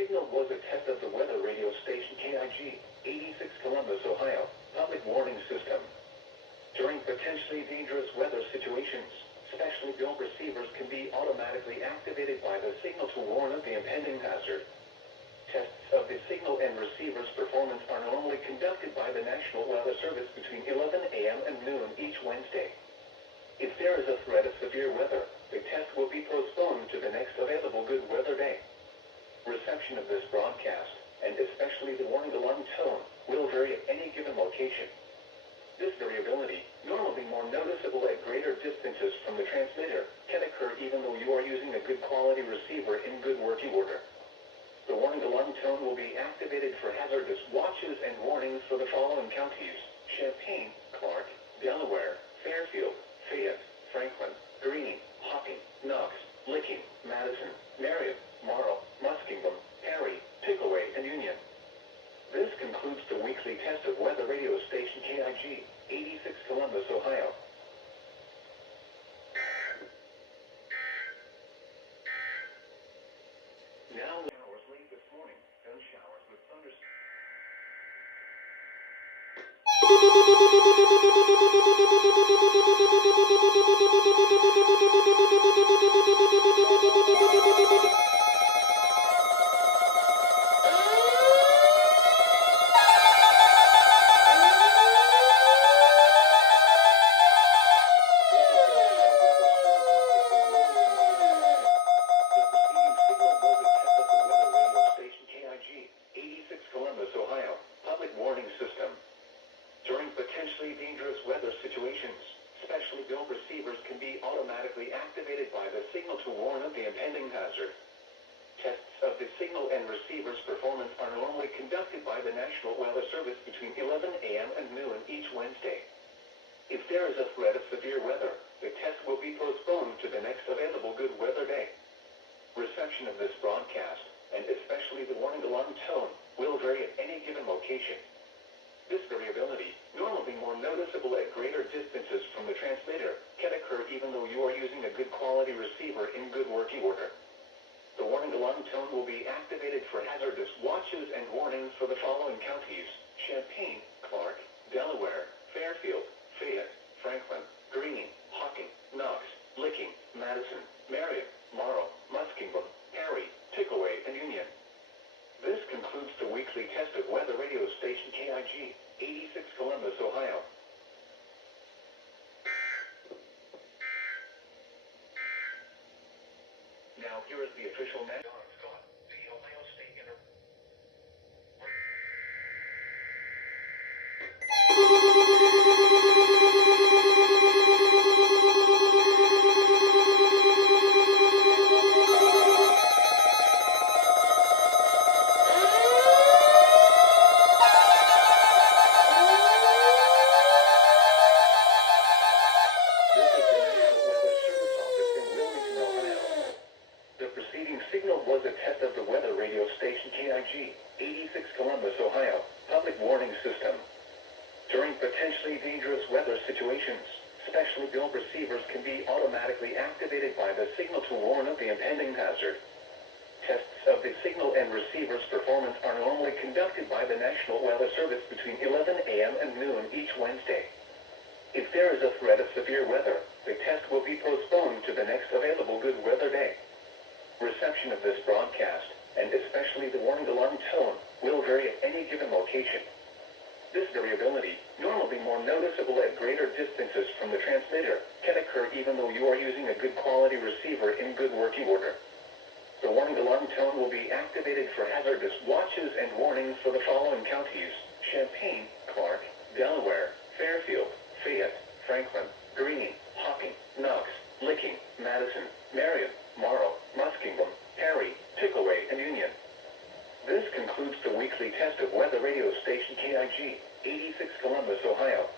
Signal was a test of the weather radio station KIG, 86 Columbus, Ohio, public warning system. During potentially dangerous weather situations, specially built receivers can be automatically activated by the signal to warn of the impending hazard. Tests of the signal and receiver's performance are normally conducted by the National Weather Service between 11 a.m. and noon each Wednesday. If there is a threat of severe weather, the test will be postponed to the next available good weather day. Reception of this broadcast, and especially the warning alarm tone, will vary at any given location. This variability, normally more noticeable at greater distances from the transmitter, can occur even though you are using a good quality receiver in good working order. The warning alarm tone will be activated for hazardous watches and warnings for the following counties: Champaign, Clark, Delaware, Fairfield, Fayette, Franklin, Greene, Hocking, Knox, Licking, Madison, Marion, Morrow, Muskingum, Perry, Pickaway, and Union. This concludes the weekly test of weather radio station KIG, 86 Columbus, Ohio. Now, hours late this morning, sun showers with thunderstorms. Potentially dangerous weather situations, specially built receivers can be automatically activated by the signal to warn of the impending hazard. Tests of the signal and receiver's performance are normally conducted by the National Weather Service between 11 a.m. and noon each Wednesday. If there is a threat of severe weather, the test will be postponed to the next available good weather day. Reception of this broadcast, and especially the warning alarm tone, will vary at any given location. This variability, normally more noticeable at greater distances from the transmitter, can occur even though you are using a good quality receiver in good working order. The warning alarm tone will be activated for hazardous watches and warnings for the following counties: Champaign, Clark, Delaware, Fairfield, Fayette, Franklin, Greene, Hocking, Knox, Licking, Madison, Marion, Morrow, Muskingum, Perry, Pickaway, and Union. This concludes the weekly test of weather radio station KIG, 86 Columbus, Ohio. Now here is the official net. The Ohio State Signal was a test of the weather radio station KIG, 86 Columbus, Ohio, public warning system. During potentially dangerous weather situations, specially built receivers can be automatically activated by the signal to warn of the impending hazard. Tests of the signal and receiver's performance are normally conducted by the National Weather Service between 11 a.m. and noon each Wednesday. If there is a threat of severe weather, the test will be postponed to the next available good weather day. Reception of this broadcast, and especially the warning alarm tone, will vary at any given location. This variability, normally more noticeable at greater distances from the transmitter, can occur even though you are using a good quality receiver in good working order. The warning alarm tone will be activated for hazardous watches and warnings for the following counties: Champaign, Clark, Delaware, Fairfield, Fayette, Franklin, Greene, Hocking, Knox, Licking, Madison, Marion, Morrow, Muskingum, Perry, Pickaway, and Union. This concludes the weekly test of weather radio station KIG, 86 Columbus, Ohio.